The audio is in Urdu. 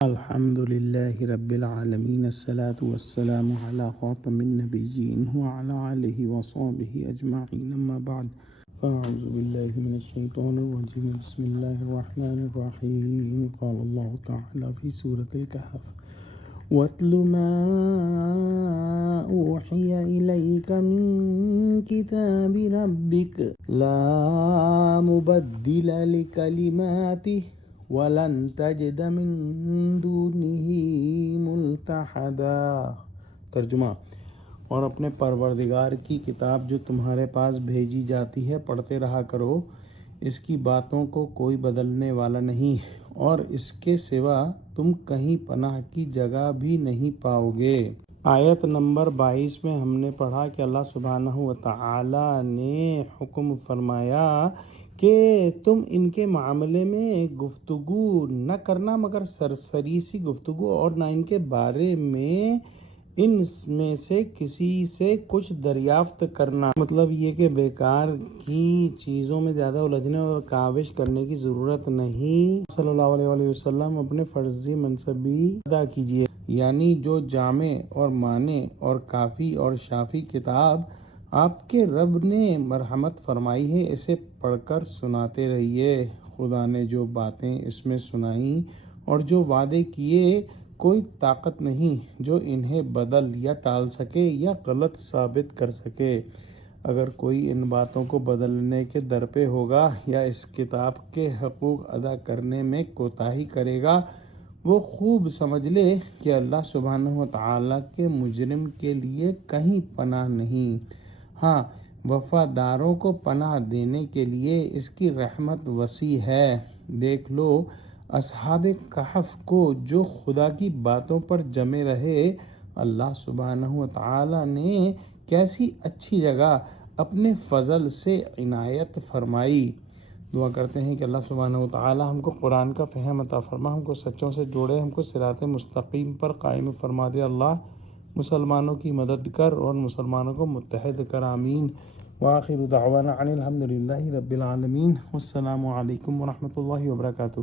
الحمد لله رب العالمين الصلاة والسلام على خاتم النبيين وعلى آله وصحبه أجمعين أما بعد فأعوذ بالله من الشيطان الرجيم بسم الله الرحمن الرحيم قال الله تعالى في سورة الكهف واتل ما أوحي إليك من كتاب ربك لا مبدل لكلماته وَلَن تَجِدَ مِن دُونِهِ مُلْتَحَدًا۔ ترجمہ: اور اپنے پروردگار کی کتاب جو تمہارے پاس بھیجی جاتی ہے پڑھتے رہا کرو، اس کی باتوں کو کوئی بدلنے والا نہیں، اور اس کے سوا تم کہیں پناہ کی جگہ بھی نہیں پاؤ گے۔ آیت نمبر 22 میں ہم نے پڑھا کہ اللہ سبحانہ وتعالی نے حکم فرمایا کہ تم ان کے معاملے میں گفتگو نہ کرنا مگر سرسری سی گفتگو، اور نہ ان کے بارے میں ان میں سے کسی سے کچھ دریافت کرنا۔ مطلب یہ کہ بیکار کی چیزوں میں زیادہ الجھنے اور کاوش کرنے کی ضرورت نہیں۔ صلی اللہ علیہ وآلہ وسلم اپنے فرضی منصبی ادا کیجیے، یعنی جو جامع اور مانع اور کافی اور شافی کتاب آپ کے رب نے مرحمت فرمائی ہے اسے پڑھ کر سناتے رہیے۔ خدا نے جو باتیں اس میں سنائیں اور جو وعدے کیے، کوئی طاقت نہیں جو انہیں بدل یا ٹال سکے یا غلط ثابت کر سکے۔ اگر کوئی ان باتوں کو بدلنے کے درپے ہوگا یا اس کتاب کے حقوق ادا کرنے میں کوتاہی کرے گا، وہ خوب سمجھ لے کہ اللہ سبحانہ وتعالی کے مجرم کے لیے کہیں پناہ نہیں۔ ہاں، وفاداروں کو پناہ دینے کے لیے اس کی رحمت وسیع ہے۔ دیکھ لو اصحاب کہف کو جو خدا کی باتوں پر جمے رہے، اللہ سبحانہ وتعالی نے کیسی اچھی جگہ اپنے فضل سے عنایت فرمائی۔ دعا کرتے ہیں کہ اللہ سبحانہ وتعالی ہم کو قرآن کا فہم عطا فرما، ہم کو سچوں سے جوڑے، ہم کو صراط مستقیم پر قائم فرما دے۔ اللہ مسلمانوں کی مدد کر اور مسلمانوں کو متحد کر، آمین۔ وآخر دعوانا ان الحمد للہ رب العالمین۔ والسلام علیکم ورحمۃ اللہ وبرکاتہ۔